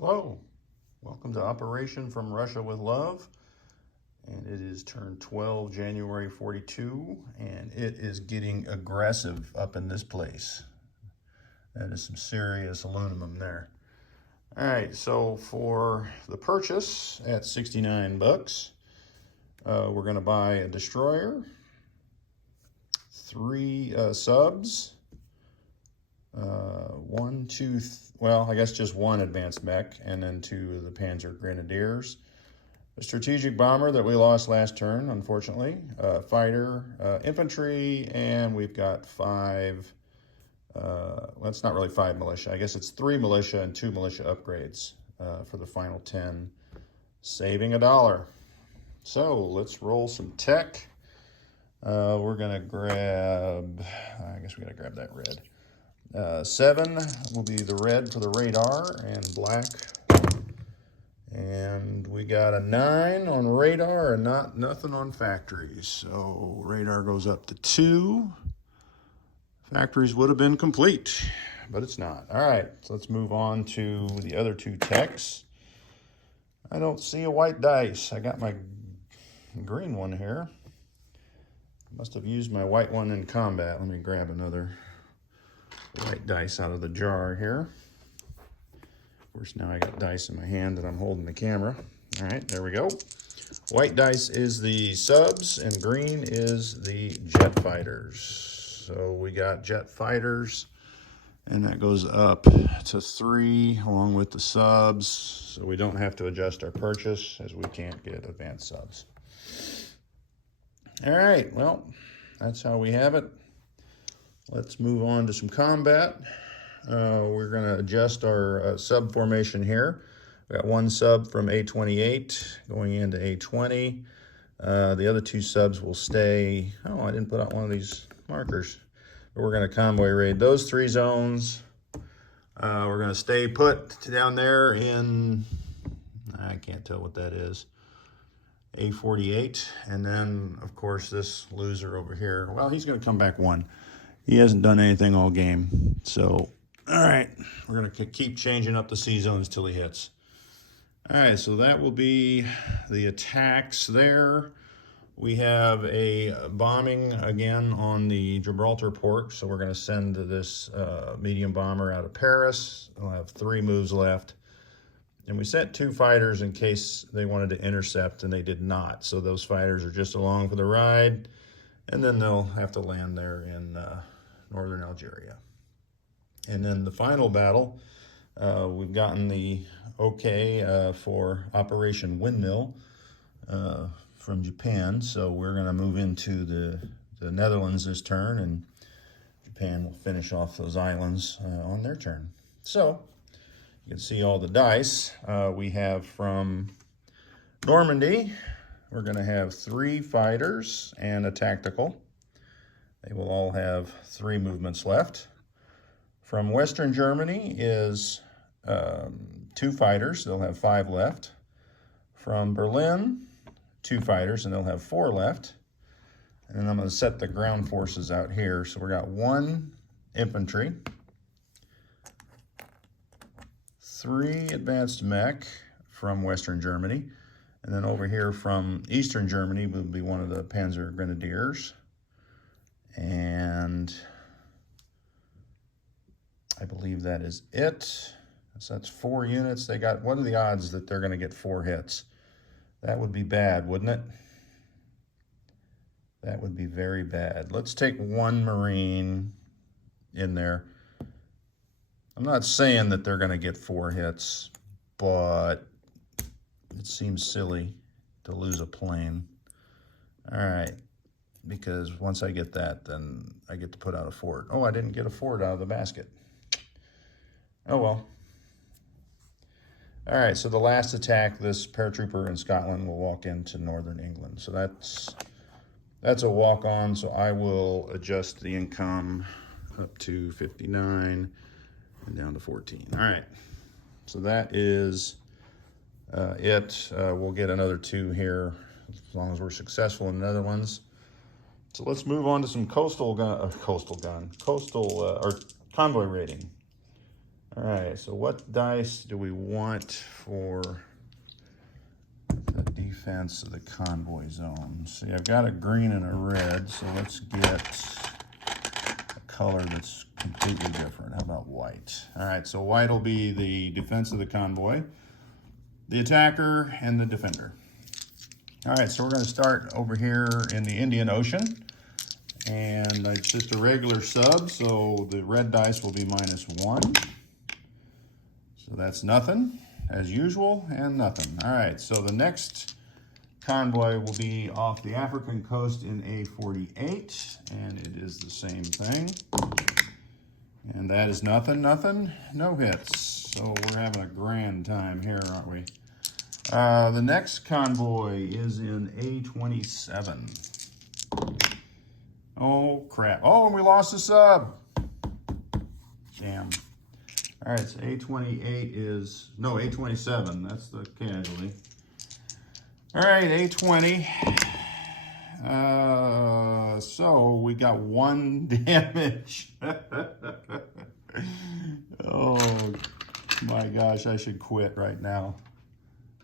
Hello, welcome to Operation from Russia with Love, and it is turn 12 January 42, and it is getting aggressive up in this place. That is some serious aluminum there. All right, so for the purchase at 69 bucks, we're going to buy a destroyer, 3 subs, I guess just 1 advanced mech, and then 2 of the Panzer Grenadiers. A strategic bomber that we lost last turn, unfortunately. Fighter, infantry, and we've got 5, well, it's not really 5 militia. I guess it's 3 militia and 2 militia upgrades for the final 10, saving $1. So let's roll some tech. We're gonna grab, I guess we gotta grab that red. 7 will be the red for the radar and black. And we got a 9 on radar and nothing on factories. So radar goes up to 2. Factories would have been complete, but it's not. All right, so let's move on to the other 2 techs. I don't see a white dice. I got my green one here. Must have used my white one in combat. Let me grab another white dice out of the jar here. Of course, now I got dice in my hand and I'm holding the camera. All right, there we go. White dice is the subs and green is the jet fighters. So we got jet fighters, and that goes up to 3 along with the subs. So we don't have to adjust our purchase as we can't get advanced subs. All right, well, that's how we have it. Let's move on to some combat. We're going to adjust our sub formation here. We got 1 sub from A28 going into A20. The other 2 subs will stay. Oh, I didn't put out one of these markers. But we're going to convoy raid those 3 zones. We're going to stay put down there in, I can't tell what that is, A48. And then, of course, this loser over here, well, he's going to come back 1. He hasn't done anything all game. So, all right, we're going to keep changing up the C zones till he hits. All right, so that will be the attacks there. We have a bombing again on the Gibraltar port. So we're going to send this medium bomber out of Paris. We'll have 3 moves left. And we sent 2 fighters in case they wanted to intercept, and they did not. So those fighters are just along for the ride. And then they'll have to land there in northern Algeria. And then the final battle, we've gotten the okay for Operation Windmill from Japan. So we're going to move into the Netherlands this turn, and Japan will finish off those islands on their turn. So you can see all the dice. We have from Normandy, we're going to have 3 fighters and a tactical. They will all have 3 movements left. From Western Germany is 2 fighters. They'll have 5 left. From Berlin, 2 fighters, and they'll have 4 left. And then I'm going to set the ground forces out here. So we got 1 infantry, 3 advanced mech from Western Germany. And then over here from Eastern Germany will be 1 of the Panzer Grenadiers. And I believe that is it. So that's 4 units. They got, what are the odds that they're going to get 4 hits? That would be bad, wouldn't it? That would be very bad. Let's take 1 Marine in there. I'm not saying that they're going to get 4 hits, but it seems silly to lose a plane. All right, because once I get that, then I get to put out a fort. Oh, I didn't get a fort out of the basket. Oh, well. All right, so the last attack, this paratrooper in Scotland will walk into northern England. So that's a walk-on, so I will adjust the income up to 59 and down to 14. All right, so that is it. We'll get another 2 here as long as we're successful in the Netherlands. So let's move on to some coastal or convoy raiding. All right, so what dice do we want for the defense of the convoy zone? See, I've got a green and a red, so let's get a color that's completely different. How about white? All right, so white will be the defense of the convoy, the attacker, and the defender. All right, so we're going to start over here in the Indian Ocean. And it's just a regular sub, so the red dice will be -1. So that's nothing, as usual, and nothing. All right, so the next convoy will be off the African coast in A48, and it is the same thing. And that is nothing, nothing, no hits. So we're having a grand time here, aren't we? The next convoy is in A27. Oh, crap. Oh, and we lost the sub. Damn. All right, so A28 is, no, A27, that's the casualty. All right, A20. So we got 1 damage. Oh my gosh, I should quit right now.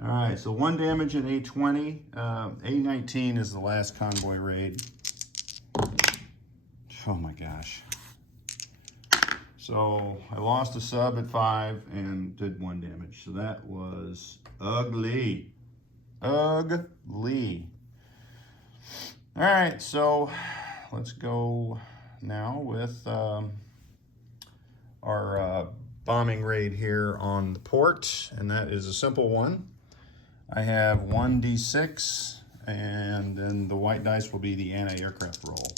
All right, so 1 damage in A20. A19 is the last convoy raid. Oh my gosh. So I lost a sub at 5 and did 1 damage. So that was ugly. Ugly. All right, so let's go now with our bombing raid here on the port, and that is a simple one. I have 1d6, and then the white dice will be the anti-aircraft roll.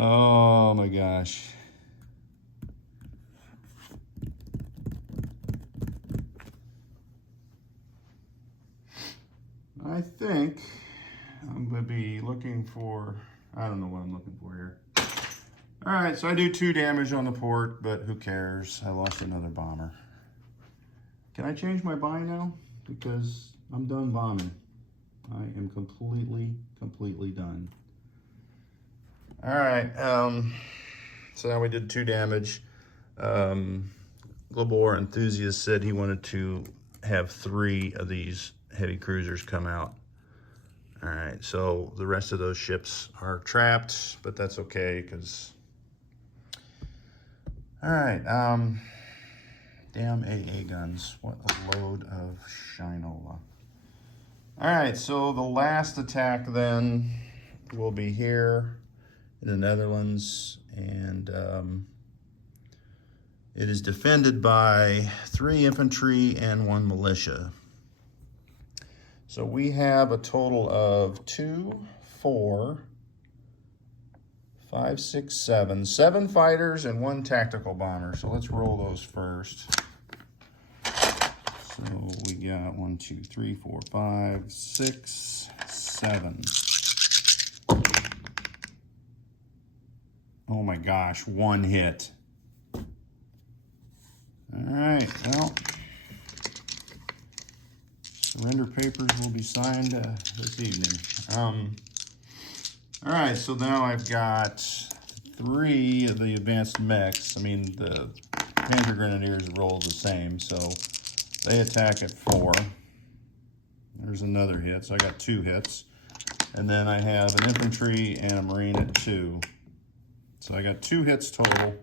Oh my gosh. I think I'm going to be looking for, I don't know what I'm looking for here. All right, so I do 2 damage on the port, but who cares? I lost another bomber. Can I change my buy now? Because I'm done bombing. I am completely done. All right, so now we did 2 damage. Global War Enthusiast said he wanted to have 3 of these heavy cruisers come out. All right, so the rest of those ships are trapped, but that's okay, because... All right, damn AA guns. What a load of shinola. All right, so the last attack then will be here in the Netherlands, and it is defended by 3 infantry and 1 militia. So we have a total of 2, 4, 5, 6, 7 fighters and 1 tactical bomber. So let's roll those first. So we got 1, 2, 3, 4, 5, 6, 7. Oh my gosh, 1 hit. All right, well, surrender papers will be signed this evening. All right, so now I've got 3 of the advanced mechs. I mean, the Panzer Grenadiers roll the same, so they attack at 4. There's another hit, so I got 2 hits. And then I have an infantry and a marine at 2. So I got 2 hits total.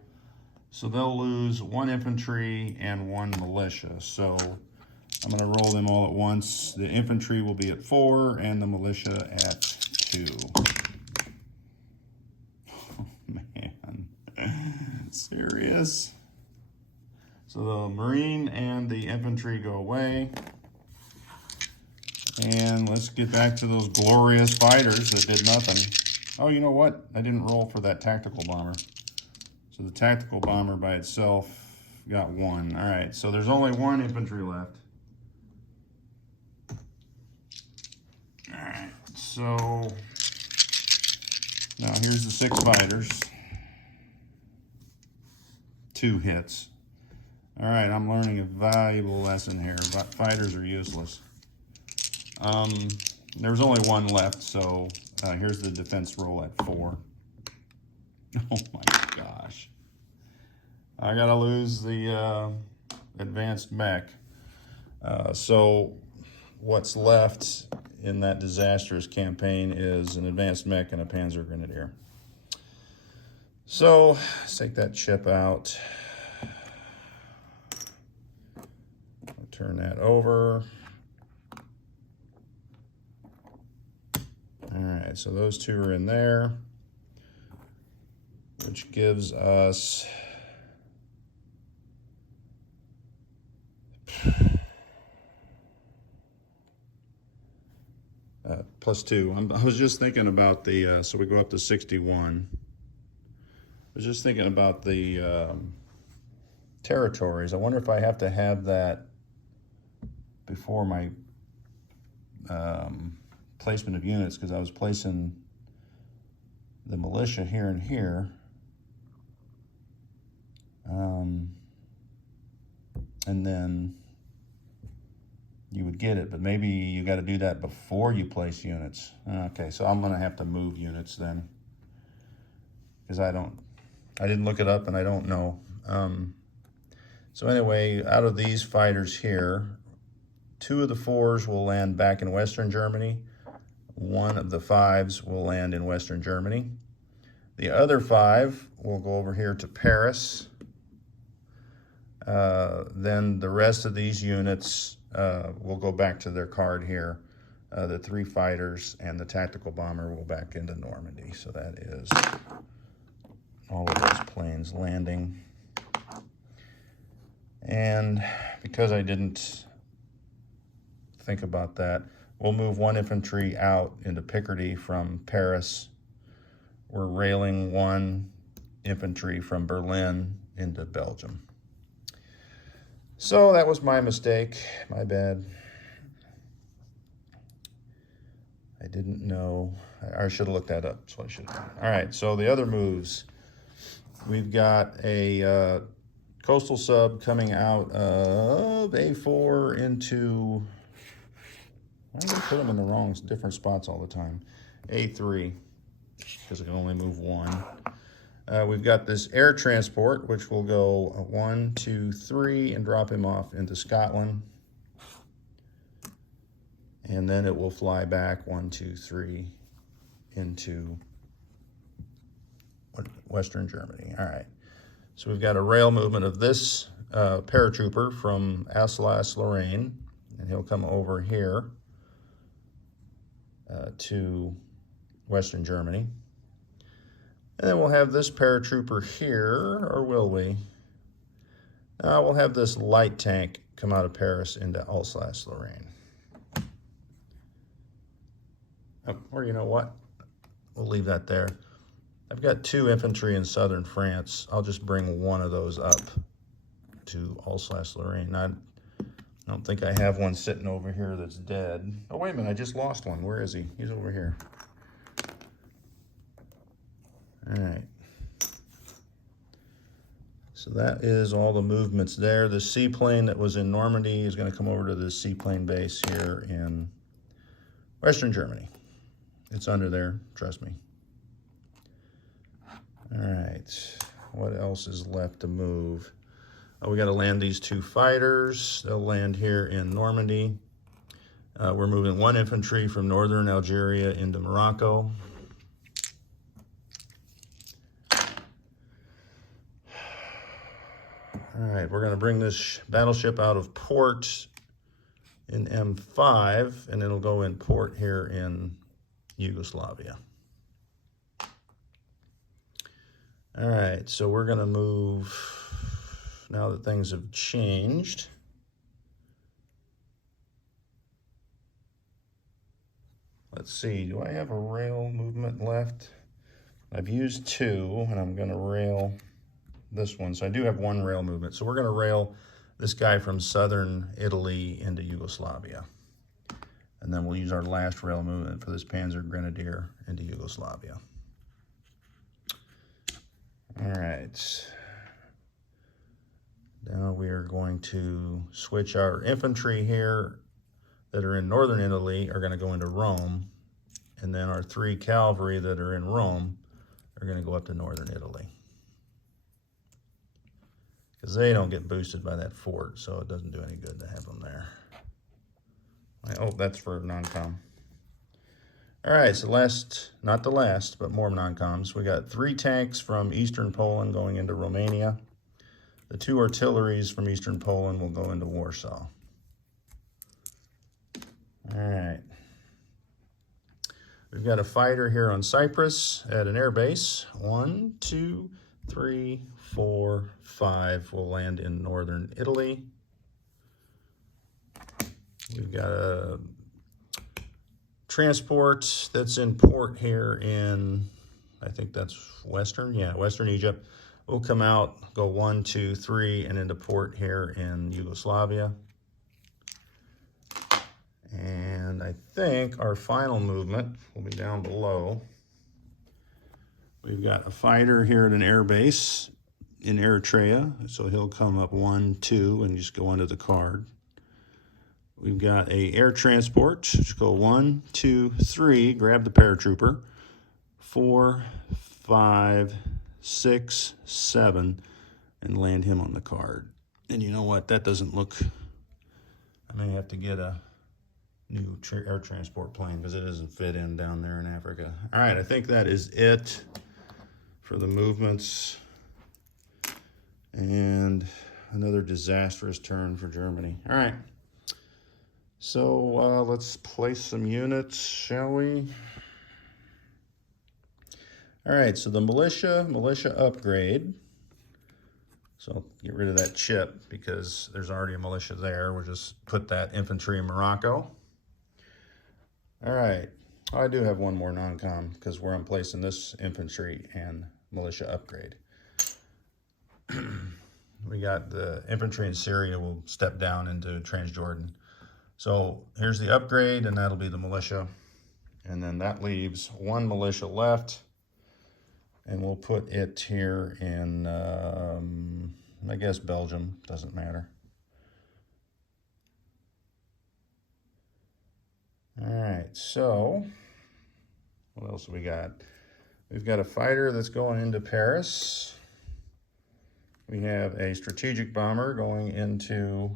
So they'll lose 1 infantry and 1 militia. So I'm going to roll them all at once. The infantry will be at 4 and the militia at 2. Oh, man. Serious? So the marine and the infantry go away. And let's get back to those glorious fighters that did nothing. Oh, you know what? I didn't roll for that tactical bomber. So the tactical bomber by itself got 1. All right, so there's only 1 infantry left. All right, so now here's the 6 fighters. 2 hits. All right, I'm learning a valuable lesson here. Fighters are useless. There's only 1 left, so here's the defense roll at 4. Oh my gosh. I gotta lose the advanced mech. So what's left in that disastrous campaign is an advanced mech and a Panzer Grenadier. So let's take that chip out. I'll turn that over. All right, so those two are in there, which gives us +2. I was just thinking about the, so we go up to 61. I was just thinking about the territories. I wonder if I have to have that before my placement of units, because I was placing the militia here and here. And then you would get it, but maybe you got to do that before you place units. Okay, so I'm gonna have to move units then, because I didn't look it up and I don't know. So anyway, out of these fighters here, 2 of the 4s will land back in Western Germany. 1 of the 5s will land in Western Germany. The other 5 will go over here to Paris. Then the rest of these units will go back to their card here. The 3 fighters and the tactical bomber will back into Normandy. So that is all of those planes landing. And because I didn't think about that, we'll move 1 infantry out into Picardy from Paris. We're railing 1 infantry from Berlin into Belgium. So that was my mistake, my bad. I didn't know, I should have looked that up, so I should have done. All right, so the other moves. We've got a coastal sub coming out of A4 into, why do they put them in the wrong, different spots all the time? A3, because I can only move 1. We've got this air transport, which will go 1, 2, 3, and drop him off into Scotland. And then it will fly back 1, 2, 3 into Western Germany. All right. So we've got a rail movement of this paratrooper from Alsace-Lorraine, and he'll come over here to Western Germany. And then we'll have this paratrooper here, or will we? We'll have this light tank come out of Paris into Alsace-Lorraine. Oh, or you know what? We'll leave that there. I've got 2 infantry in southern France. I'll just bring 1 of those up to Alsace-Lorraine. I don't think I have one sitting over here that's dead. Oh, wait a minute, I just lost one. Where is he? He's over here. All right. So that is all the movements there. The seaplane that was in Normandy is going to come over to the seaplane base here in Western Germany. It's under there, trust me. All right, what else is left to move? Oh, we got to land these 2 fighters. They'll land here in Normandy. We're moving 1 infantry from northern Algeria into Morocco. All right, we're going to bring this battleship out of port in M5, and it'll go in port here in Yugoslavia. All right, so we're going to move, now that things have changed. Let's see, do I have a rail movement left? I've used 2, and I'm going to rail this one. So I do have 1 rail movement. So we're going to rail this guy from southern Italy into Yugoslavia. And then we'll use our last rail movement for this Panzer Grenadier into Yugoslavia. All right. Now we are going to switch our infantry here that are in northern Italy are going to go into Rome. And then our 3 cavalry that are in Rome are going to go up to northern Italy. Because they don't get boosted by that fort, so it doesn't do any good to have them there. Oh, that's for non-com. All right, so not the last, but more non-coms. We got 3 tanks from Eastern Poland going into Romania. The 2 artilleries from Eastern Poland will go into Warsaw. All right. We've got a fighter here on Cyprus at an air base. 1, 2, 3, 4, 5 will land in northern Italy. We've got a transport that's in port here in, I think that's Western Egypt. We'll come out, go 1, 2, 3, and into port here in Yugoslavia. And I think our final movement will be down below. We've got a fighter here at an air base in Eritrea, so he'll come up 1, 2, and just go under the card. We've got a air transport, just go 1, 2, 3, grab the paratrooper, 4, 5, 6, 7, and land him on the card. And you know what, that doesn't look, I may have to get a new air transport plane because it doesn't fit in down there in Africa. All right, I think that is it for the movements. And another disastrous turn for Germany. All right. So let's place some units, shall we? All right, so the militia upgrade. So get rid of that chip because there's already a militia there. We'll just put that infantry in Morocco. All right, I do have one more non-com because where I'm placing this infantry and militia upgrade. We got the infantry in Syria will step down into Transjordan. So here's the upgrade, and that'll be the militia. And then that leaves 1 militia left. And we'll put it here in, I guess, Belgium. Doesn't matter. All right, so what else have we got? We've got a fighter that's going into Paris. We have a strategic bomber going into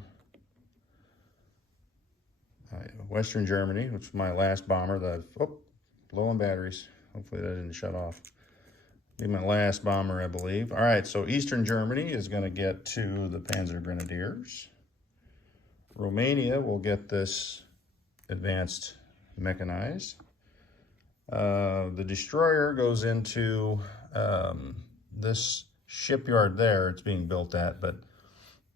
Western Germany, which is my last bomber that I've, low on batteries. Hopefully that didn't shut off. Be my last bomber, I believe. All right, so Eastern Germany is going to get to the Panzer Grenadiers. Romania will get this advanced mechanized. The destroyer goes into this shipyard there it's being built at, but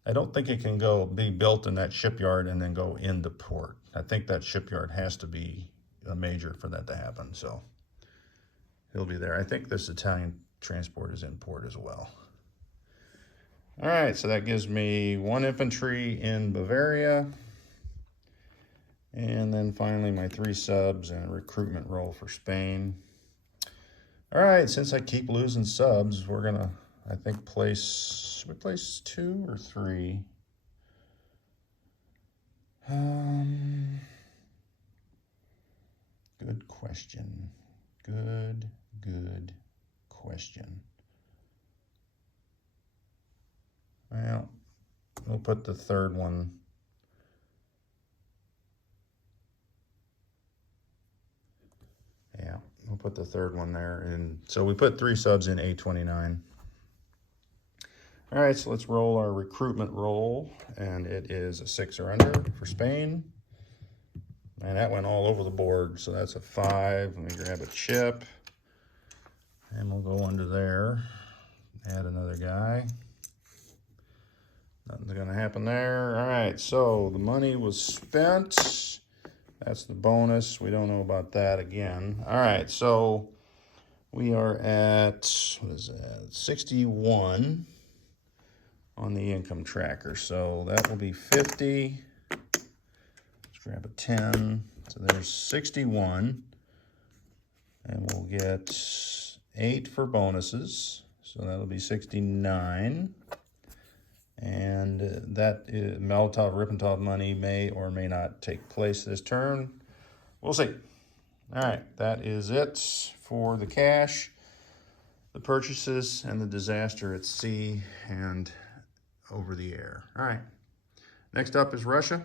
I don't think it can be built in that shipyard and then go into port. I think that shipyard has to be a major for that to happen, so he'll be there. I think this Italian transport is in port as well. All right, so that gives me 1 infantry in Bavaria. And then finally my 3 subs and a recruitment roll for Spain. All right, since I keep losing subs, we're gonna, I think, place 2 or 3. Good question. Good question. Well, we'll put the 3rd one. Yeah, we'll put the 3rd one there. And so we put 3 subs in A29. All right, so let's roll our recruitment roll. And it is a 6 or under for Spain. And that went all over the board. So that's a 5. Let me grab a chip. And we'll go under there. Add another guy. Nothing's going to happen there. All right, so the money was spent. That's the bonus. We don't know about that again. All right, so we are at, what is that, 61 on the income tracker. So that will be 50. Let's grab a 10. So there's 61. And we'll get 8 for bonuses. So that'll be 69. And that Molotov-Ribbentrop money may or may not take place this turn. We'll see. All right, that is it for the cash. the purchases and the disaster at sea and over the air. All right. Next up is Russia.